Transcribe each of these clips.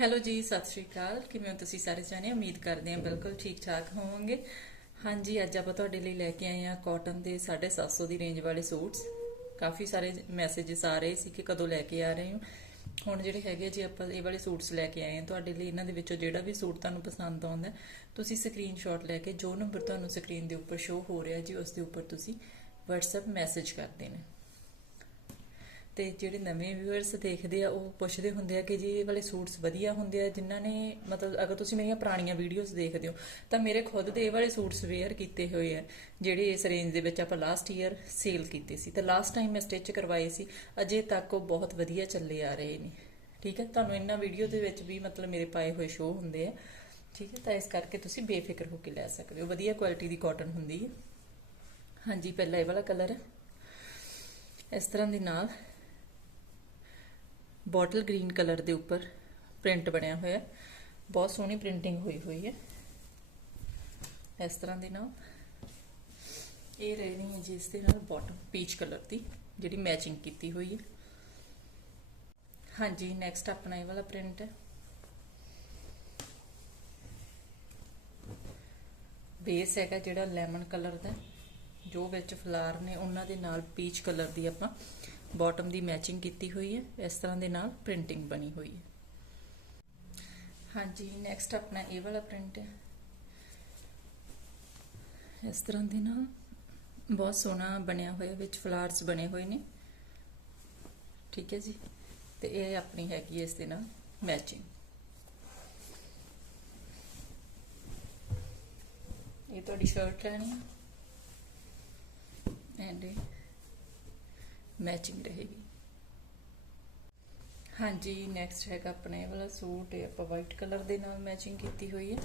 Hello ਜੀ, ਸਤਿ ਸ਼੍ਰੀ ਅਕਾਲ। ਕਿਵੇਂ ਹੋ ਤੁਸੀਂ ਸਾਰੇ ਜਾਣੇ? ਉਮੀਦ ਕਰਦੇ ਹਾਂ ਬਿਲਕੁਲ ਠੀਕ ਠਾਕ ਹੋਵੋਗੇ। ਹਾਂਜੀ, ਅੱਜ ਆਪਾਂ ਤੁਹਾਡੇ ਲਈ ਲੈ ਕੇ ਆਏ ਹਾਂ ਕਾਟਨ ਦੇ 750 ਦੀ ਰੇਂਜ ਵਾਲੇ ਸੂਟਸ। ਕਾਫੀ ਸਾਰੇ ਮੈਸੇजेस ਆ ਰਹੇ ਸੀ ਕਿ ਕਦੋਂ ਲੈ ਕੇ ਆ ਰਹੇ ਹੋ। ਹੁਣ ਜਿਹੜੇ ਹੈਗੇ ਜੀ, ਆਪਾਂ ਇਹ ਵਾਲੇ ਸੂਟਸ ਲੈ ਕੇ ਆਏ ਹਾਂ। ਤੁਹਾਡੇ ਲਈ ਇਹਨਾਂ ਦੇ ਵਿੱਚੋਂ ਜਿਹੜਾ ਵੀ ਸੂਟ ਤੁਹਾਨੂੰ ਪਸੰਦ ਆਉਂਦਾ, ਤੁਸੀਂ ਸਕਰੀਨਸ਼ਾਟ ਲੈ ਕੇ ਜੋ ਨੰਬਰ ਤੁਹਾਨੂੰ ਸਕਰੀਨ ਦੇ ਉੱਪਰ ਸ਼ੋ ਹੋ ਰਿਹਾ ਜੀ, ਉਸ ਦੇ ਉੱਪਰ ਤੁਸੀਂ WhatsApp ਮੈਸੇਜ ਕਰ ਦੇਣਾ। ਤੇ ਜਿਹੜੇ ਨਵੇਂ ਵਿਊਅਰਸ ਦੇਖਦੇ ਆ, ਉਹ ਪੁੱਛਦੇ ਹੁੰਦੇ ਆ ਕਿ ਜੀ ਇਹ ਵਾਲੇ ਸੂਟਸ ਵਧੀਆ ਹੁੰਦੇ ਆ, ਜਿਨ੍ਹਾਂ ਨੇ ਮਤਲਬ ਅਗਰ ਤੁਸੀਂ ਮੇਰੀਆਂ ਪੁਰਾਣੀਆਂ ਵੀਡੀਓਜ਼ ਦੇਖਦੇ ਹੋ, ਤਾਂ ਮੇਰੇ ਖੁਦ ਦੇ ਇਹ ਵਾਲੇ ਸੂਟਸ ਵੇਅਰ ਕੀਤੇ ਹੋਏ ਆ, ਜਿਹੜੇ ਇਸ ਰੇਂਜ ਦੇ ਵਿੱਚ ਆਪਾਂ ਲਾਸਟ ਈਅਰ ਸੇਲ ਕੀਤੇ ਸੀ। ਤੇ ਲਾਸਟ ਟਾਈਮ ਮੈਂ ਸਟਿਚ ਕਰਵਾਏ ਸੀ, ਅਜੇ ਤੱਕ ਉਹ ਬਹੁਤ ਵਧੀਆ ਚੱਲੇ ਆ ਰਹੇ ਨੇ। ਠੀਕ ਹੈ? ਤੁਹਾਨੂੰ ਇਹਨਾਂ ਵੀਡੀਓ ਦੇ ਵਿੱਚ ਵੀ ਮਤਲਬ ਮੇਰੇ ਪਾਏ ਹੋਏ ਸ਼ੋ ਹੁੰਦੇ ਆ। ਠੀਕ ਹੈ? ਤਾਂ ਇਸ ਕਰਕੇ ਤੁਸੀਂ ਬੇਫਿਕਰ ਹੋ ਕੇ ਲੈ ਸਕਦੇ ਹੋ। ਵਧੀਆ ਕੁਆਲਿਟੀ ਦੀ ਕਾਟਨ ਹੁੰਦੀ ਹੈ ਹਾਂਜੀ, ਪਹਿਲਾ ਇਹ ਵਾਲਾ ਕਲਰ ਹੈ ਇਸ ਤਰ੍ਹਾਂ ਦੇ ਨਾਲ। ਬੋਟਲ ਗ੍ਰੀਨ ਕਲਰ ਦੇ ਉੱਪਰ ਪ੍ਰਿੰਟ ਬਣਿਆ ਹੋਇਆ ਬਹੁਤ ਸੋਹਣੀ ਪ੍ਰਿੰਟਿੰਗ ਹੋਈ ਹੋਈ ਹੈ। ਇਸ ਤਰ੍ਹਾਂ ਦੇ ਨਾਲ ਇਹ ਰਹਿਣੀ ਹੈ ਜਿਸ ਦੇ ਨਾਲ ਬਾਟਮ ਪੀਚ ਕਲਰ ਦੀ, ਜਿਹੜੀ ਮੈਚਿੰਗ ਕੀਤੀ ਹੋਈ ਹੈ। ਹਾਂਜੀ ਨੈਕਸਟ ਆਪਣਾ ਇਹ ਵਾਲਾ ਪ੍ਰਿੰਟ ਹੈ। ਬੇਸ ਹੈਗਾ ਜਿਹੜਾ ਲੈਮਨ ਕਲਰ ਦਾ, ਜੋ ਵਿੱਚ ਫਲਾਰ ਨੇ, ਉਹਨਾਂ ਦੇ ਨਾਲ ਪੀਚ ਕਲਰ ਦੀ ਆਪਾਂ ਬਾਟਮ ਦੀ ਮੈਚਿੰਗ ਕੀਤੀ ਹੋਈ ਹੈ, ਇਸ ਤਰ੍ਹਾਂ ਦੇ ਨਾਲ ਪ੍ਰਿੰਟਿੰਗ ਬਣੀ ਹੋਈ ਹੈ। ਹਾਂਜੀ ਨੈਕਸਟ ਆਪਣਾ ਇਹ ਵਾਲਾ ਪ੍ਰਿੰਟ ਹੈ। ਇਸ ਤਰ੍ਹਾਂ ਦੇ ਨਾਲ ਬਹੁਤ ਸੋਹਣਾ ਬਣਿਆ ਹੋਇਆ, ਵਿੱਚ ਫਲਾਰਸ ਬਣੇ ਹੋਏ ਨੇ। ਠੀਕ ਹੈ ਜੀ, ਤੇ ਇਹ ਆਪਣੀ ਹੈਗੀ ਇਸ ਦੇ ਨਾਲ ਮੈਚਿੰਗ ਇਹ ਤੁਹਾਡੀ ਸ਼ਰਟ ਲੈਣੀ ਹੈ। ਐਂਡ ਮੈਚਿੰਗ ਰਹੇਗੀ। ਹਾਂਜੀ ਨੈਕਸਟ ਹੈਗਾ ਆਪਣੇ ਵਾਲਾ ਸੂਟ, ਇਹ ਆਪਾਂ ਵਾਈਟ ਕਲਰ ਦੇ ਨਾਲ ਮੈਚਿੰਗ ਕੀਤੀ ਹੋਈ ਹੈ।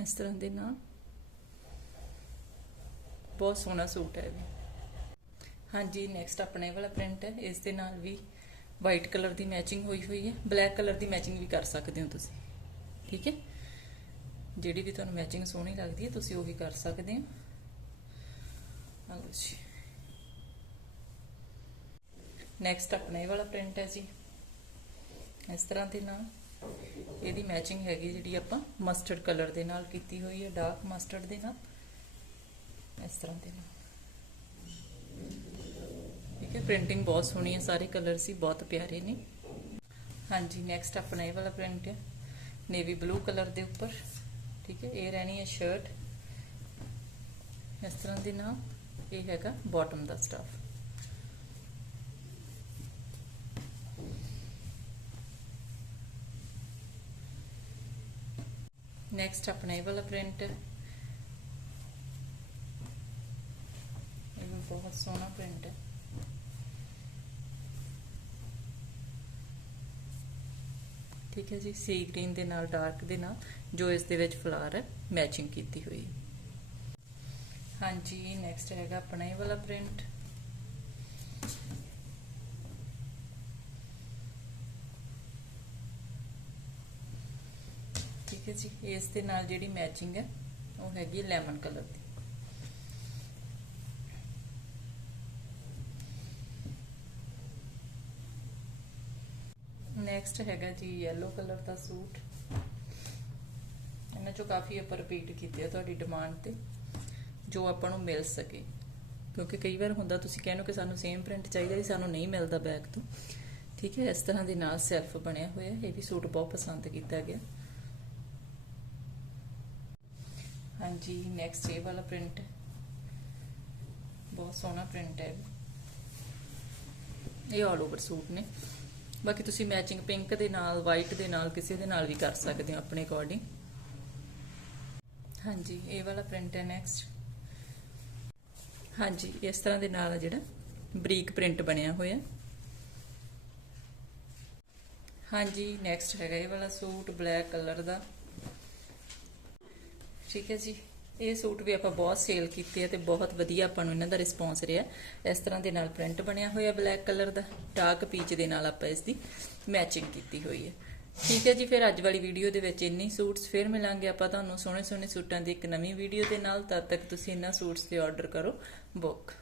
ਇਸ ਤਰ੍ਹਾਂ ਦੇ ਨਾਲ। ਬਹੁਤ ਸੋਹਣਾ ਸੂਟ ਹੈ ਵੀ। ਹਾਂਜੀ ਨੈਕਸਟ ਆਪਣੇ ਵਾਲਾ ਪ੍ਰਿੰਟ ਹੈ, ਇਸ ਦੇ ਨਾਲ ਵੀ ਵਾਈਟ ਕਲਰ ਦੀ ਮੈਚਿੰਗ ਹੋਈ ਹੋਈ ਹੈ। ਬਲੈਕ ਕਲਰ ਦੀ ਮੈਚਿੰਗ ਵੀ ਕਰ ਸਕਦੇ ਹੋ ਤੁਸੀਂ। ਠੀਕ ਹੈ? ਜਿਹੜੀ ਵੀ ਤੁਹਾਨੂੰ ਮੈਚਿੰਗ ਸੋਹਣੀ ਲੱਗਦੀ ਹੈ, ਤੁਸੀਂ ਉਹੀ ਕਰ ਸਕਦੇ ਹੋ। ਆਲੋ ਜੀ। ਨੈਕਸਟ ਆਪਣਾ ਇਹ ਵਾਲਾ ਪ੍ਰਿੰਟ ਹੈ ਜੀ। ਇਸ ਤਰ੍ਹਾਂ ਦੇ ਨਾਲ ਇਹਦੀ ਮੈਚਿੰਗ ਹੈਗੀ ਜਿਹੜੀ ਆਪਾਂ ਮਸਟਰਡ ਕਲਰ ਦੇ ਨਾਲ ਕੀਤੀ ਹੋਈ ਹੈ ਡਾਰਕ ਮਸਟਰਡ ਦੇ ਨਾਲ। ਇਸ ਤਰ੍ਹਾਂ ਦੇ ਨਾਲ। ਠੀਕ ਹੈ ਪ੍ਰਿੰਟਿੰਗ ਬਹੁਤ ਸੋਹਣੀ ਹੈ, ਸਾਰੇ ਕਲਰ ਸੀ ਬਹੁਤ ਪਿਆਰੇ ਨੇ। ਹਾਂਜੀ ਨੈਕਸਟ ਆਪਣਾ ਇਹ ਵਾਲਾ ਪ੍ਰਿੰਟ ਹੈ। ਨੇਵੀ ਬਲੂ ਕਲਰ ਦੇ ਉੱਪਰ। ਠੀਕ ਹੈ, ਇਹ ਰਹਿਣੀ ਹੈ ਸ਼ਰਟ ਇਸ ਤਰ੍ਹਾਂ ਦੇ ਨਾਲ ਇਹ ਹੈਗਾ ਬਾਟਮ ਦਾ ਸਟਫ ਨੈਕਸਟ ਆਪਣਾ ਇਹ ਵਾਲਾ ਪ੍ਰਿੰਟ ਇਹ ਵੀ ਬਹੁਤ ਸੋਹਣਾ ਪ੍ਰਿੰਟ ਹੈ। ਠੀਕ ਹੈ ਜੀ ਸੀ ਗ੍ਰੀਨ ਦੇ ਨਾਲ ਡਾਰਕ ਦੇ ਨਾਲ, ਜੋ ਇਸ ਦੇ ਵਿੱਚ ਫਲਾਰ ਮੈਚਿੰਗ ਕੀਤੀ ਹੋਈ ਹਾਂਜੀ ਨੈਕਸਟ ਹੈਗਾ ਆਪਣਾ ਇਹ ਵਾਲਾ ਪ੍ਰਿੰਟ ਠੀਕ ਹੈ ਜੀ, ਇਸ ਦੇ ਨਾਲ ਜਿਹੜੀ ਮੈਚਿੰਗ ਹੈ, ਉਹ ਹੈਗੀ ਲੈਮਨ ਕਲਰ ਦੀ। ਨੈਕਸਟ ਹੈਗਾ ਜੀ yellow ਕਲਰ ਦਾ ਸੂਟ। ਇਹਨਾਂ ਚੋਂ ਕਾਫੀ ਆਪਾਂ ਰਿਪੀਟ ਕੀਤੇ ਆ ਤੁਹਾਡੀ ਡਿਮਾਂਡ ਤੇ, ਜੋ ਆਪਾਂ ਨੂੰ ਮਿਲ ਸਕੇ। ਕਿਉਂਕਿ ਕਈ ਵਾਰ ਹੁੰਦਾ ਤੁਸੀਂ ਕਹਿੰਦੇ ਹੋ ਕਿ ਸਾਨੂੰ ਸੇਮ ਪ੍ਰਿੰਟ ਚਾਹੀਦਾ ਜੀ ਸਾਨੂੰ ਨਹੀਂ ਮਿਲਦਾ ਬੈਗ ਤੋਂ। ਠੀਕ ਹੈ, ਇਸ ਤਰ੍ਹਾਂ ਦੇ ਨਾਲ ਸੈਲਫ ਬਣਿਆ ਹੋਇਆ, ਇਹ ਵੀ ਸੂਟ ਬਹੁਤ ਪਸੰਦ ਕੀਤਾ ਗਿਆ। ਹਾਂਜੀ ਨੈਕਸਟ ਇਹ ਵਾਲਾ ਪ੍ਰਿੰਟ ਬਹੁਤ ਸੋਹਣਾ ਪ੍ਰਿੰਟ ਹੈ। ਇਹ ਆਲ ਓਵਰ ਸੂਟ ਨੇ। ਬਾਕੀ ਤੁਸੀਂ ਮੈਚਿੰਗ ਪਿੰਕ ਦੇ ਨਾਲ ਵਾਈਟ ਦੇ ਨਾਲ, ਕਿਸੇ ਦੇ ਨਾਲ ਵੀ ਕਰ ਸਕਦੇ ਹੋ ਆਪਣੇ ਅਕੋਰਡਿੰਗ ਹਾਂਜੀ, ਇਹ ਵਾਲਾ ਪ੍ਰਿੰਟ ਹੈ ਨੈਕਸਟ ਹਾਂਜੀ, ਇਸ ਤਰ੍ਹਾਂ ਦੇ ਨਾਲ ਜਿਹੜਾ ਬਰੀਕ ਪ੍ਰਿੰਟ ਬਣਿਆ ਹੋਇਆ। ਹਾਂਜੀ ਨੈਕਸਟ ਹੈਗਾ ਇਹ ਵਾਲਾ ਸੂਟ ਬਲੈਕ ਕਲਰ ਦਾ। ਠੀਕ ਹੈ ਜੀ। ਇਹ ਸੂਟ ਵੀ ਆਪਾਂ ਬਹੁਤ ਸੇਲ ਕੀਤੇ ਆ ਤੇ ਬਹੁਤ ਵਧੀਆ ਆਪਾਂ ਨੂੰ ਇਹਨਾਂ ਦਾ ਰਿਸਪੌਂਸ ਰਿਹਾ। ਇਸ ਤਰ੍ਹਾਂ ਦੇ ਨਾਲ ਪ੍ਰਿੰਟ ਬਣਿਆ ਹੋਇਆ ਬਲੈਕ ਕਲਰ ਦਾ ਡਾਰਕ ਪੀਚ ਦੇ ਨਾਲ ਆਪਾਂ ਇਸ ਦੀ ਮੈਚਿੰਗ ਕੀਤੀ ਹੋਈ ਹੈ। ਠੀਕ ਹੈ ਜੀ, ਫਿਰ ਅੱਜ ਵਾਲੀ ਵੀਡੀਓ ਦੇ ਵਿੱਚ ਇੰਨੀ ਸੂਟਸ, ਫਿਰ ਮਿਲਾਂਗੇ ਆਪਾਂ ਤੁਹਾਨੂੰ ਸੋਹਣੇ ਸੋਹਣੇ ਸੂਟਾਂ ਦੀ ਇੱਕ ਨਵੀਂ ਵੀਡੀਓ ਦੇ ਨਾਲ। ਤਦ ਤੱਕ ਤੁਸੀਂ ਇਹਨਾਂ ਸੂਟਸ ਦੇ ਆਰਡਰ ਕਰੋ ਬੁੱਕ